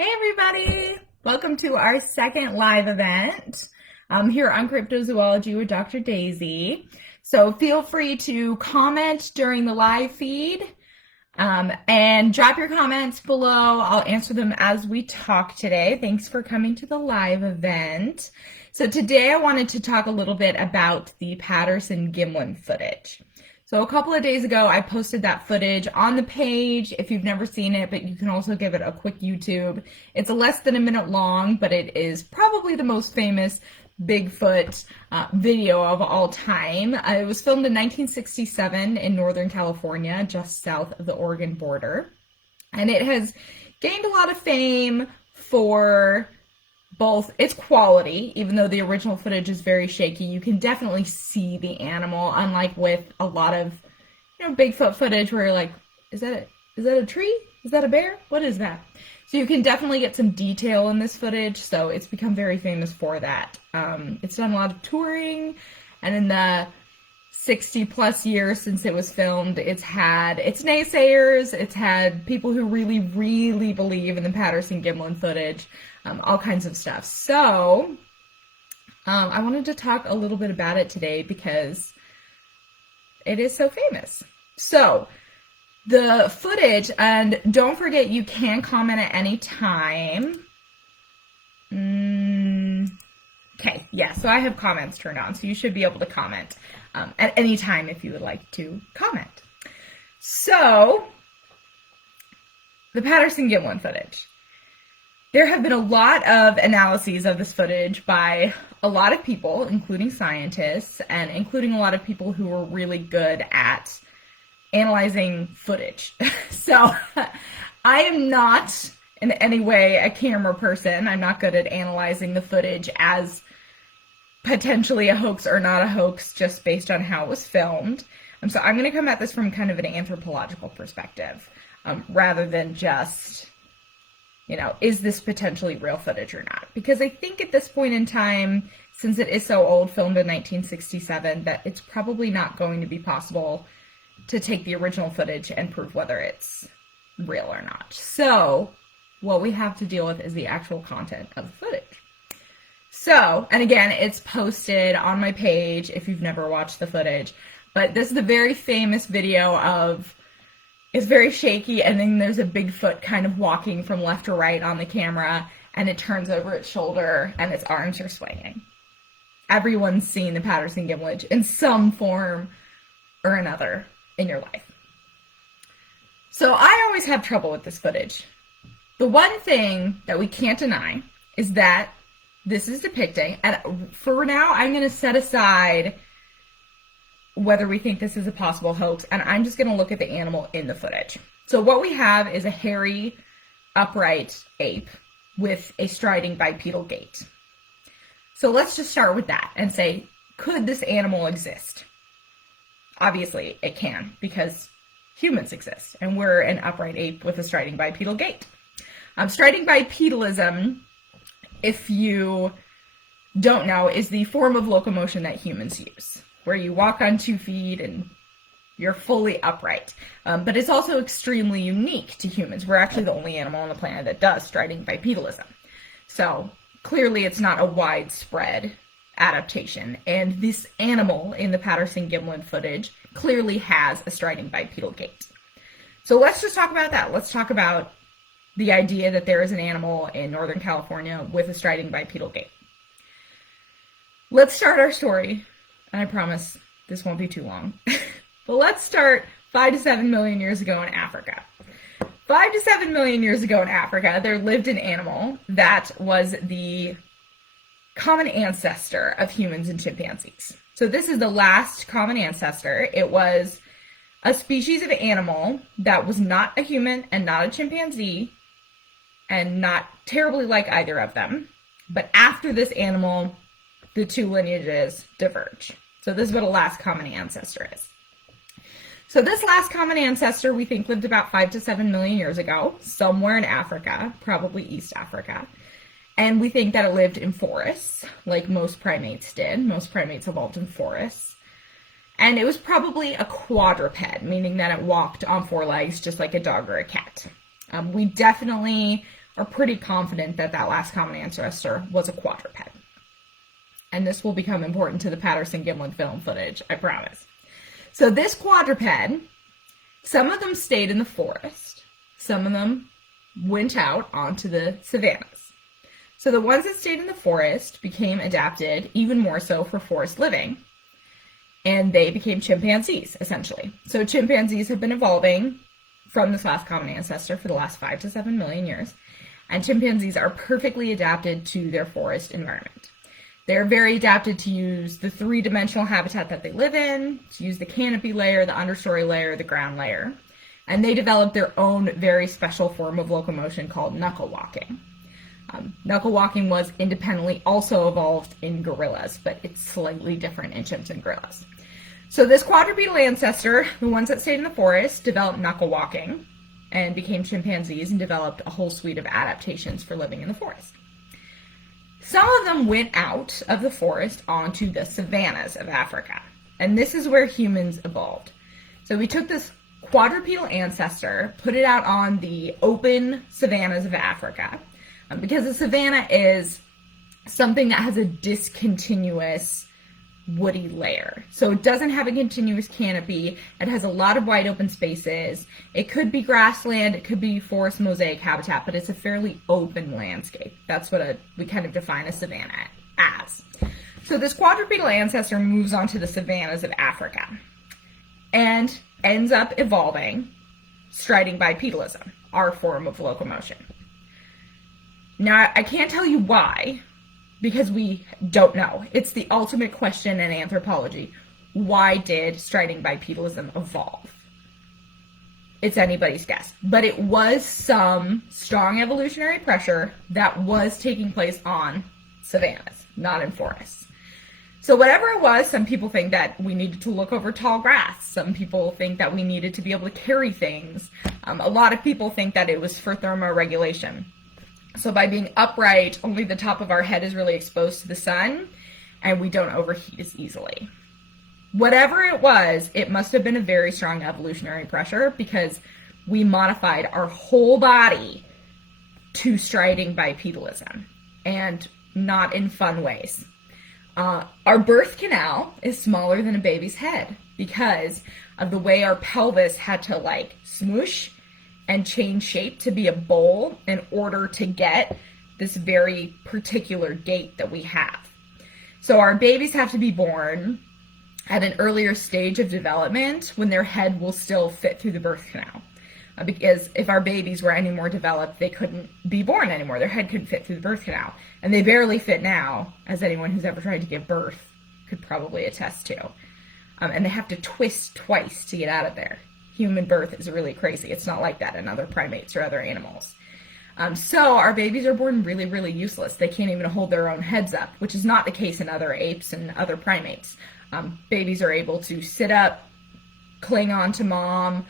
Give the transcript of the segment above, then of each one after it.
Hey everybody! Welcome to our second live event here on Cryptozoology with Dr. Daisy. So feel free to comment during the live feed and drop your comments below. I'll answer them as we talk today. Thanks for coming to the live event. So today I wanted to talk a little bit about the Patterson-Gimlin footage. So a couple of days ago, I posted that footage on the page if you've never seen it, but you can also give it a quick YouTube. It's less than a minute long, but it is probably the most famous Bigfoot video of all time. It was filmed in 1967 in Northern California, just south of the Oregon border. And it has gained a lot of fame for both its quality, even though the original footage is very shaky. You can definitely see the animal, unlike with a lot of, Bigfoot footage where you're like, is that a tree? Is that a bear? What is that? So you can definitely get some detail in this footage, so it's become very famous for that. It's done a lot of touring, and in the 60 plus years since it was filmed, it's had its naysayers, it's had people who really, really believe in the Patterson-Gimlin footage, all kinds of stuff. So I wanted to talk a little bit about it today because it is so famous. So the footage, and don't forget you can comment at any time. Okay, yeah, so I have comments turned on, so you should be able to comment at any time if you would like to comment. So, the Patterson-Gimlin footage. There have been a lot of analyses of this footage by a lot of people, including scientists, and including a lot of people who are really good at analyzing footage. So, I am not in any way a camera person. I'm not good at analyzing the footage as potentially a hoax or not a hoax just based on how it was filmed. So I'm going to come at this from kind of an anthropological perspective rather than just, is this potentially real footage or not? Because I think at this point in time, since it is so old, filmed in 1967, that it's probably not going to be possible to take the original footage and prove whether it's real or not. So what we have to deal with is the actual content of the footage. So, and again, it's posted on my page if you've never watched the footage, but this is a very famous video of, it's very shaky, and then there's a Bigfoot kind of walking from left to right on the camera, and it turns over its shoulder, and its arms are swinging. Everyone's seen the Patterson-Gimlin in some form or another in your life. So I always have trouble with this footage. The one thing that we can't deny is that this is depicting, and for now, I'm going to set aside whether we think this is a possible hoax, and I'm just going to look at the animal in the footage. So what we have is a hairy, upright ape with a striding bipedal gait. So let's just start with that and say, could this animal exist? Obviously, it can, because humans exist, and we're an upright ape with a striding bipedal gait. Striding bipedalism, if you don't know, is the form of locomotion that humans use, where you walk on 2 feet and you're fully upright. But it's also extremely unique to humans. We're actually the only animal on the planet that does striding bipedalism. So clearly it's not a widespread adaptation. And this animal in the Patterson-Gimlin footage clearly has a striding bipedal gait. So let's just talk about that. Let's talk about the idea that there is an animal in Northern California with a striding bipedal gait. Let's start our story, and I promise this won't be too long. But let's start 5 to 7 million years ago in Africa. 5 to 7 million years ago in Africa, there lived an animal that was the common ancestor of humans and chimpanzees. So this is the last common ancestor. It was a species of animal that was not a human and not a chimpanzee, and not terribly like either of them. But after this animal, the two lineages diverge. So this is what a last common ancestor is. So this last common ancestor, we think, lived about 5 to 7 million years ago, somewhere in Africa, probably East Africa. And we think that it lived in forests, like most primates did. Most primates evolved in forests. And it was probably a quadruped, meaning that it walked on 4 legs just like a dog or a cat. We definitely are pretty confident that that last common ancestor was a quadruped. And this will become important to the Patterson-Gimlin film footage, I promise. So this quadruped, some of them stayed in the forest, some of them went out onto the savannas. So the ones that stayed in the forest became adapted even more so for forest living, and they became chimpanzees, essentially. So chimpanzees have been evolving from this last common ancestor for the last 5 to 7 million years, and chimpanzees are perfectly adapted to their forest environment. They're very adapted to use the three-dimensional habitat that they live in, to use the canopy layer, the understory layer, the ground layer, and they developed their own very special form of locomotion called knuckle walking. Knuckle walking was independently also evolved in gorillas, but it's slightly different in chimps and gorillas. So this quadrupedal ancestor, the ones that stayed in the forest, developed knuckle walking and became chimpanzees and developed a whole suite of adaptations for living in the forest. Some of them went out of the forest onto the savannas of Africa, and this is where humans evolved. So we took this quadrupedal ancestor, put it out on the open savannas of Africa, because a savanna is something that has a discontinuous woody layer. So it doesn't have a continuous canopy. It has a lot of wide open spaces. It could be grassland, it could be forest mosaic habitat, but it's a fairly open landscape. That's what we kind of define a savanna as. So this quadrupedal ancestor moves on to the savannas of Africa and ends up evolving striding bipedalism, our form of locomotion. Now, I can't tell you why, because we don't know. It's the ultimate question in anthropology. Why did striding bipedalism evolve? It's anybody's guess. But it was some strong evolutionary pressure that was taking place on savannas, not in forests. So whatever it was, some people think that we needed to look over tall grass. Some people think that we needed to be able to carry things. A lot of people think that it was for thermoregulation. So by being upright, only the top of our head is really exposed to the sun, and we don't overheat as easily. Whatever it was, it must have been a very strong evolutionary pressure, because we modified our whole body to striding bipedalism, and not in fun ways. Our birth canal is smaller than a baby's head because of the way our pelvis had to smoosh and change shape to be a bowl in order to get this very particular gait that we have. So our babies have to be born at an earlier stage of development when their head will still fit through the birth canal. Because if our babies were any more developed, they couldn't be born anymore. Their head couldn't fit through the birth canal. And they barely fit now, as anyone who's ever tried to give birth could probably attest to. And they have to twist twice to get out of there. Human birth is really crazy. It's not like that in other primates or other animals. So our babies are born really, really useless. They can't even hold their own heads up, which is not the case in other apes and other primates. Babies are able to sit up, cling on to mom,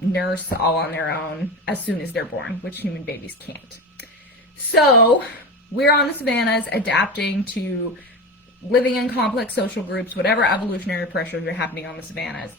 nurse all on their own as soon as they're born, which human babies can't. So we're on the savannas adapting to living in complex social groups, whatever evolutionary pressures are happening on the savannas.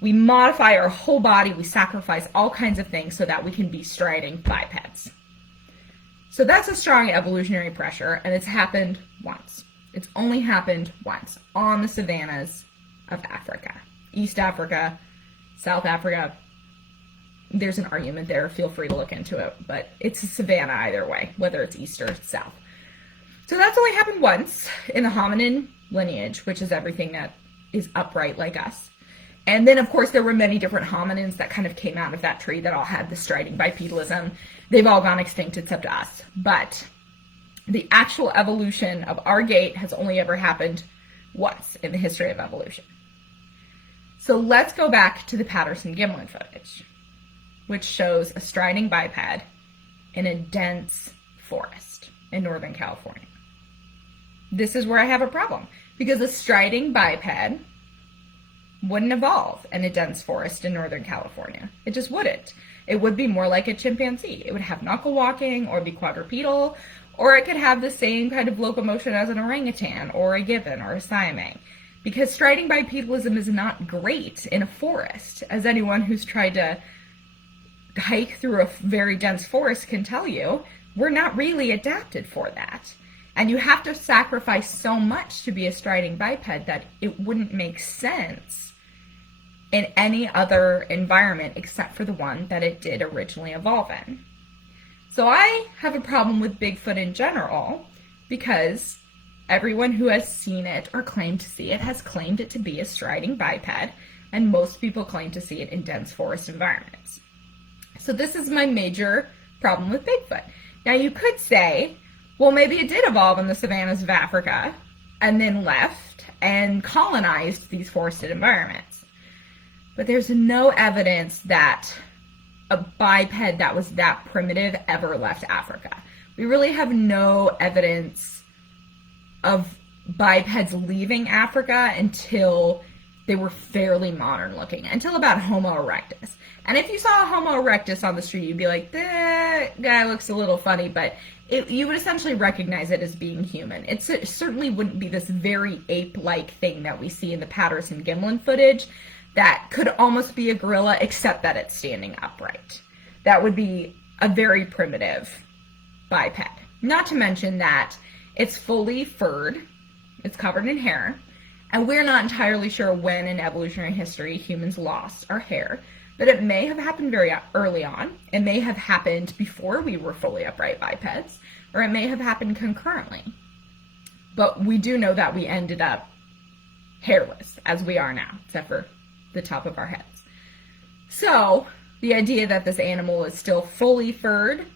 We modify our whole body, we sacrifice all kinds of things so that we can be striding bipeds. So that's a strong evolutionary pressure, and it's happened once. It's only happened once on the savannas of Africa. East Africa, South Africa. There's an argument there. Feel free to look into it, but it's a savanna either way, whether it's east or south. So that's only happened once in the hominin lineage, which is everything that is upright like us. And then, of course, there were many different hominins that kind of came out of that tree that all had the striding bipedalism. They've all gone extinct except us. But the actual evolution of our gait has only ever happened once in the history of evolution. So let's go back to the Patterson-Gimlin footage, which shows a striding biped in a dense forest in Northern California. This is where I have a problem, because a striding biped wouldn't evolve in a dense forest in Northern California. It just wouldn't. It would be more like a chimpanzee. It would have knuckle walking or be quadrupedal, or it could have the same kind of locomotion as an orangutan or a gibbon or a siamang. Because striding bipedalism is not great in a forest, as anyone who's tried to hike through a very dense forest can tell you. we're not really adapted for that. And you have to sacrifice so much to be a striding biped that it wouldn't make sense in any other environment except for the one that it did originally evolve in. So I have a problem with Bigfoot in general because everyone who has seen it or claimed to see it has claimed it to be a striding biped, and most people claim to see it in dense forest environments. So this is my major problem with Bigfoot. Now you could say, well, maybe it did evolve in the savannas of Africa and then left and colonized these forested environments. But there's no evidence that a biped that was that primitive ever left Africa. We really have no evidence of bipeds leaving Africa until they were fairly modern looking, until about Homo erectus. And if you saw a Homo erectus on the street, you'd be like, that guy looks a little funny, but you would essentially recognize it as being human. It certainly wouldn't be this very ape-like thing that we see in the Patterson-Gimlin footage that could almost be a gorilla, except that it's standing upright. That would be a very primitive biped. Not to mention that it's fully furred, it's covered in hair, and we're not entirely sure when in evolutionary history humans lost our hair, but it may have happened very early on. It may have happened before we were fully upright bipeds, or it may have happened concurrently. But we do know that we ended up hairless, as we are now, except for the top of our heads. So the idea that this animal is still fully furred,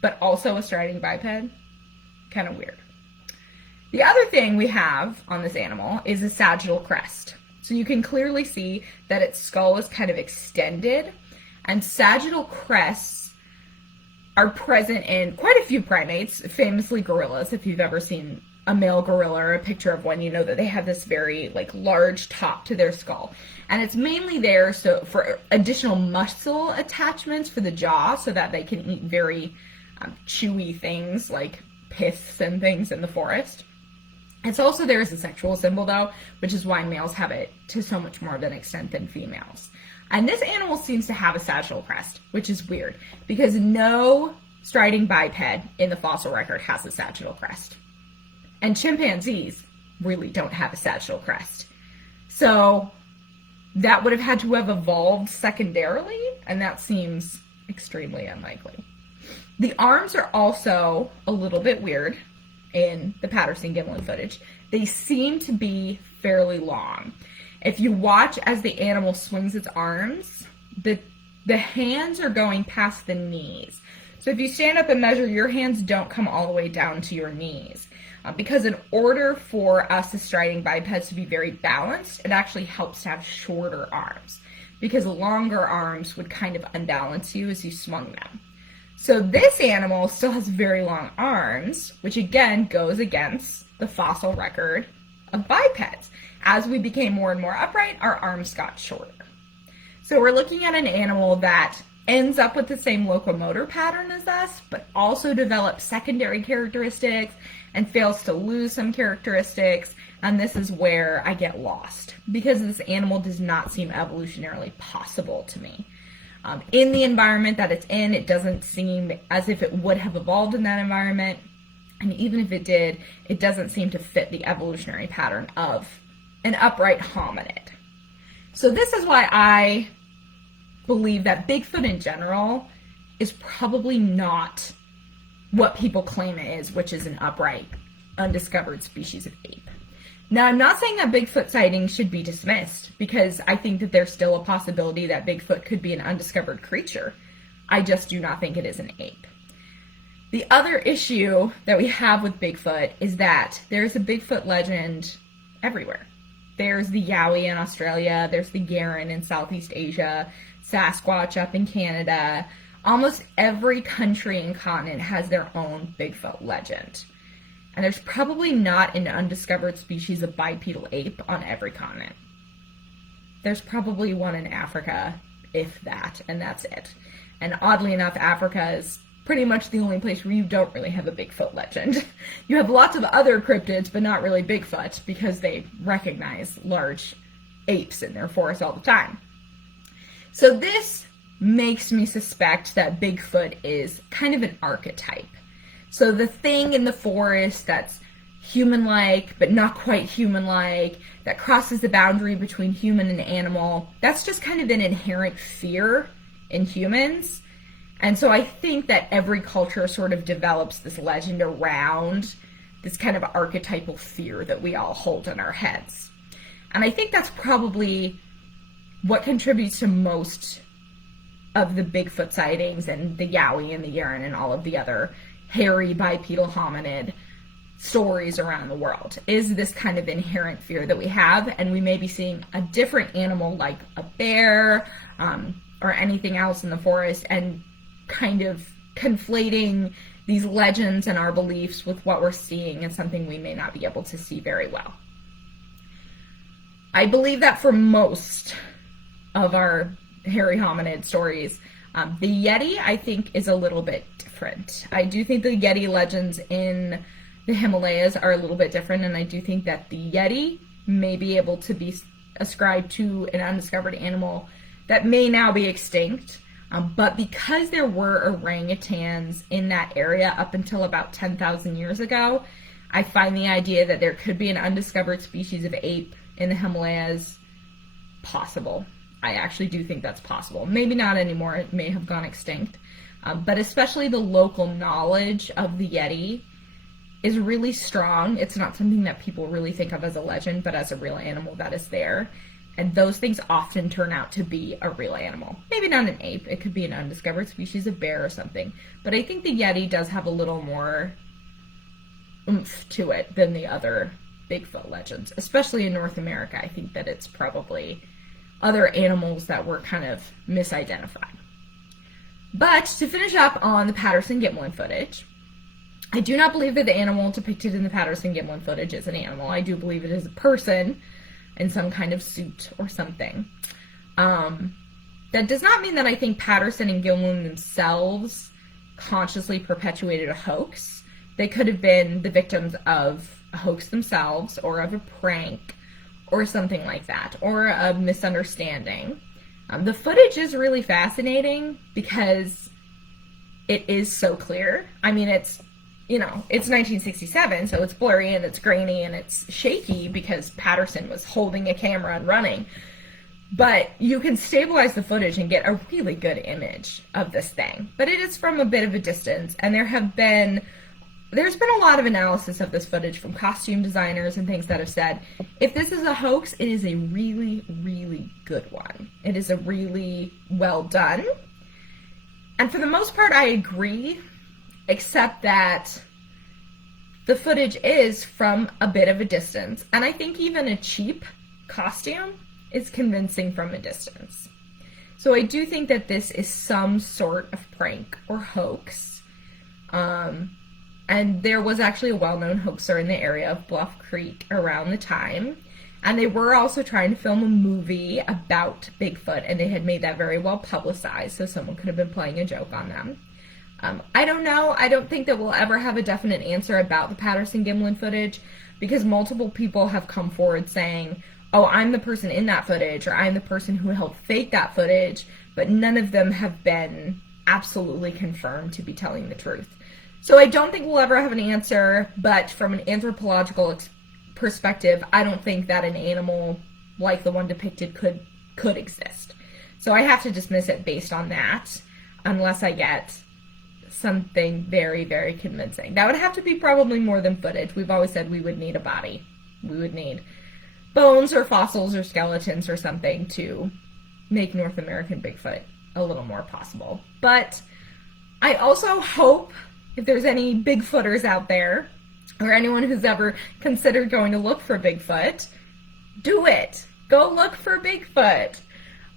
but also a striding biped, kind of weird. The other thing we have on this animal is a sagittal crest. So you can clearly see that its skull is kind of extended, and sagittal crests are present in quite a few primates, famously gorillas. If you've ever seen a male gorilla or a picture of one, you know that they have this very large top to their skull. And it's mainly there so for additional muscle attachments for the jaw so that they can eat very chewy things like piths and things in the forest. It's also there as a sexual symbol, though, which is why males have it to so much more of an extent than females. And this animal seems to have a sagittal crest, which is weird, because no striding biped in the fossil record has a sagittal crest. And chimpanzees really don't have a sagittal crest. So that would have had to have evolved secondarily, and that seems extremely unlikely. The arms are also a little bit weird in the Patterson-Gimlin footage. They seem to be fairly long. If you watch as the animal swings its arms, the hands are going past the knees. So if you stand up and measure, your hands don't come all the way down to your knees. Because in order for us as striding bipeds to be very balanced, it actually helps to have shorter arms. Because longer arms would kind of unbalance you as you swung them. So this animal still has very long arms, which again goes against the fossil record of bipeds. As we became more and more upright, our arms got shorter. So we're looking at an animal that ends up with the same locomotor pattern as us, but also develops secondary characteristics and fails to lose some characteristics. And this is where I get lost, because this animal does not seem evolutionarily possible to me. In the environment that it's in, it doesn't seem as if it would have evolved in that environment. And even if it did, it doesn't seem to fit the evolutionary pattern of an upright hominid. So this is why I believe that Bigfoot in general is probably not what people claim it is, which is an upright, undiscovered species of ape. Now, I'm not saying that Bigfoot sightings should be dismissed, because I think that there's still a possibility that Bigfoot could be an undiscovered creature. I just do not think it is an ape. The other issue that we have with Bigfoot is that there's a Bigfoot legend everywhere. There's the Yowie in Australia, there's the Garen in Southeast Asia, Sasquatch up in Canada. Almost every country and continent has their own Bigfoot legend. And there's probably not an undiscovered species of bipedal ape on every continent. There's probably one in Africa, if that, and that's it. And oddly enough, Africa is pretty much the only place where you don't really have a Bigfoot legend. You have lots of other cryptids, but not really Bigfoot, because they recognize large apes in their forests all the time. So this makes me suspect that Bigfoot is kind of an archetype. So the thing in the forest that's human-like, but not quite human-like, that crosses the boundary between human and animal, that's just kind of an inherent fear in humans. And so I think that every culture sort of develops this legend around this kind of archetypal fear that we all hold in our heads. And I think that's probably what contributes to most of the Bigfoot sightings and the Yowie and the Yeren and all of the other hairy bipedal hominid stories around the world, is this kind of inherent fear that we have, and we may be seeing a different animal like a bear or anything else in the forest and kind of conflating these legends and our beliefs with what we're seeing and something we may not be able to see very well. I believe that for most of our hairy hominid stories, the Yeti, I think, is a little bit different. I do think the Yeti legends in the Himalayas are a little bit different, and I do think that the Yeti may be able to be ascribed to an undiscovered animal that may now be extinct. But because there were orangutans in that area up until about 10,000 years ago, I find the idea that there could be an undiscovered species of ape in the Himalayas possible. I actually do think that's possible. Maybe not anymore. It may have gone extinct. But especially the local knowledge of the Yeti is really strong. It's not something that people really think of as a legend, but as a real animal that is there. And those things often turn out to be a real animal. Maybe not an ape. It could be an undiscovered species of bear or something. But I think the Yeti does have a little more oomph to it than the other Bigfoot legends. Especially in North America, I think that it's probably other animals that were kind of misidentified. But to finish up on the Patterson-Gimlin footage, I do not believe that the animal depicted in the Patterson-Gimlin footage is an animal. I do believe it is a person in some kind of suit or something. That does not mean that I think Patterson and Gimlin themselves consciously perpetuated a hoax. They could have been the victims of a hoax themselves, or of a prank, or something like that, or a misunderstanding. The footage is really fascinating because it is so clear. I mean, it's 1967, so it's blurry and it's grainy and it's shaky because Patterson was holding a camera and running. But you can stabilize the footage and get a really good image of this thing. But it is from a bit of a distance, and there's been a lot of analysis of this footage from costume designers and things that have said, if this is a hoax, it is a really, really good one. It is a really well done. And for the most part, I agree, except that the footage is from a bit of a distance. And I think even a cheap costume is convincing from a distance. So I do think that this is some sort of prank or hoax. And there was actually a well-known hoaxer in the area of Bluff Creek around the time. And they were also trying to film a movie about Bigfoot, and they had made that very well publicized, so someone could have been playing a joke on them. I don't know. I don't think that we'll ever have a definite answer about the Patterson-Gimlin footage, because multiple people have come forward saying, oh, I'm the person in that footage, or I'm the person who helped fake that footage, but none of them have been absolutely confirmed to be telling the truth. So I don't think we'll ever have an answer, but from an anthropological perspective, I don't think that an animal like the one depicted could exist. So I have to dismiss it based on that, unless I get something very, very convincing. That would have to be probably more than footage. We've always said we would need a body. We would need bones or fossils or skeletons or something to make North American Bigfoot a little more possible. But I also hope, if there's any Bigfooters out there, or anyone who's ever considered going to look for Bigfoot, do it. Go look for Bigfoot.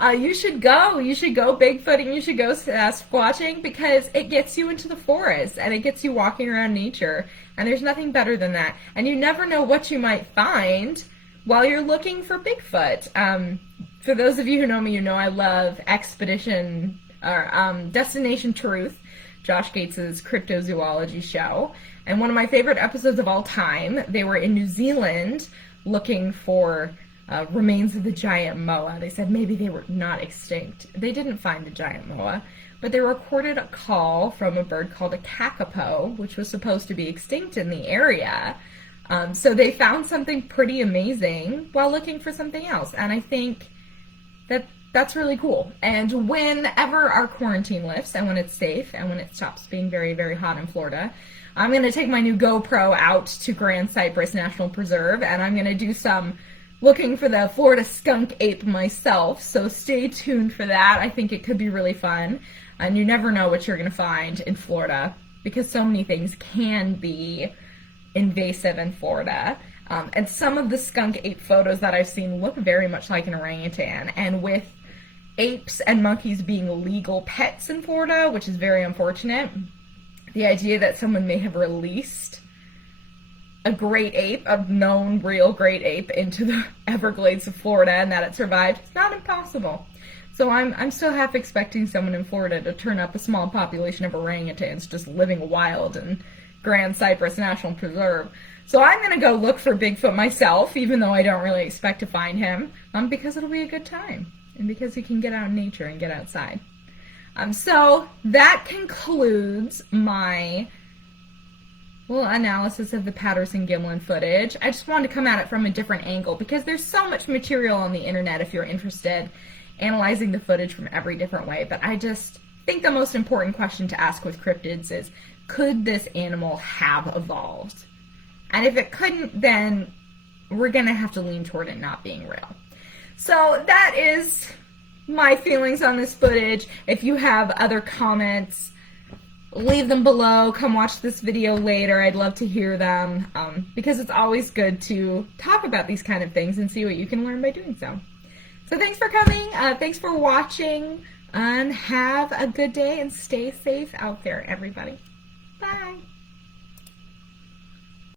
You should go Bigfooting, you should go Sasquatching, because it gets you into the forest, and it gets you walking around nature, and there's nothing better than that. And you never know what you might find while you're looking for Bigfoot. For those of you who know me, you know I love Expedition, or Destination Truth, Josh Gates's cryptozoology show. And one of my favorite episodes of all time, they were in New Zealand looking for remains of the giant moa. They said maybe they were not extinct. They didn't find the giant moa, but they recorded a call from a bird called a kakapo, which was supposed to be extinct in the area. So they found something pretty amazing while looking for something else, and I think that that's really cool. And whenever our quarantine lifts, and when it's safe, and when it stops being very, very hot in Florida, I'm going to take my new GoPro out to Grand Cypress National Preserve, and I'm going to do some looking for the Florida skunk ape myself, so stay tuned for that. I think it could be really fun, and you never know what you're going to find in Florida, because so many things can be invasive in Florida. And some of the skunk ape photos that I've seen look very much like an orangutan, and with apes and monkeys being legal pets in Florida, which is very unfortunate, the idea that someone may have released a great ape, a known real great ape, into the Everglades of Florida and that it survived, it's not impossible. So I'm still half expecting someone in Florida to turn up a small population of orangutans just living wild in Grand Cypress National Preserve. So I'm going to go look for Bigfoot myself, even though I don't really expect to find him, because it'll be a good time, and because he can get out in nature and get outside. So that concludes my little analysis of the Patterson-Gimlin footage. I just wanted to come at it from a different angle, because there's so much material on the internet if you're interested, analyzing the footage from every different way. But I just think the most important question to ask with cryptids is, could this animal have evolved? And if it couldn't, then we're going to have to lean toward it not being real. So that is my feelings on this footage. If you have other comments, leave them below. Come watch this video later. I'd love to hear them, because it's always good to talk about these kind of things and see what you can learn by doing so. So thanks for coming. Thanks for watching, and have a good day and stay safe out there, everybody. Bye.